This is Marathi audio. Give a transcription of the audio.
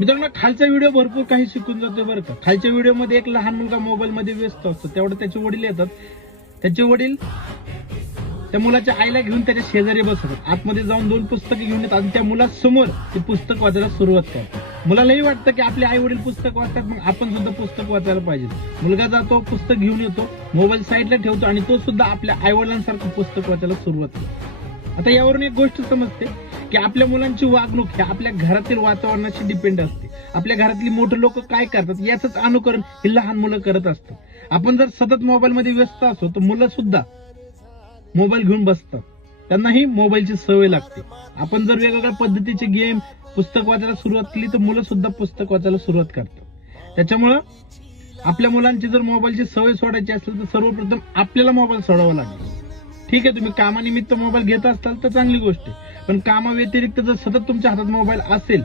मित्रांनो, खालचा व्हिडिओ भरपूर काही शिकून जातोय बरं का. खालच्या व्हिडिओमध्ये एक लहान मुलगा मोबाईल मध्ये व्यस्त असतो, तेवढं त्याचे वडील येतात. त्याचे वडील त्या मुलाच्या आईला घेऊन त्याच्या शेजारी बसतात. आतमध्ये जाऊन 2 पुस्तके घेऊन येतात आणि त्या मुलासमोर ते पुस्तक वाचायला सुरुवात करतात. मुलालाही वाटतं की आपले आई वडील पुस्तक वाचतात, मग आपण सुद्धा पुस्तक वाचायला पाहिजे. मुलगा जातो, पुस्तक घेऊन येतो, मोबाईल साईडला ठेवतो आणि तो सुद्धा आपल्या आई वडिलांसारखं पुस्तक वाचायला सुरुवात करतो. आता यावरून एक गोष्ट समजते की आपल्या मुलांची वागणूक ही आपल्या घरातील वातावरणाशी डिपेंड असते. आपल्या घरातली मोठे लोक काय करतात याच अनुकरण हे लहान मुलं करत असतात. आपण जर सतत मोबाईल मध्ये व्यस्त असो तर मुलं सुद्धा मोबाईल घेऊन बसतात, त्यांनाही मोबाईलची सवय लागते. आपण जर वेगवेगळ्या पद्धतीचे गेम, पुस्तक वाचायला सुरुवात केली तर मुलं सुद्धा पुस्तक वाचायला सुरुवात करतात. त्याच्यामुळं आपल्या मुलांची जर मोबाईलची सवय सोडायची असेल तर सर्वप्रथम आपल्याला मोबाईल सोडावा लागेल. ठीक आहे, तुम्ही कामानिमित्त मोबाईल घेत असाल तर चांगली गोष्ट आहे, पण कामाव्यतिरिक्त जर सतत तुमच्या हातात मोबाईल असेल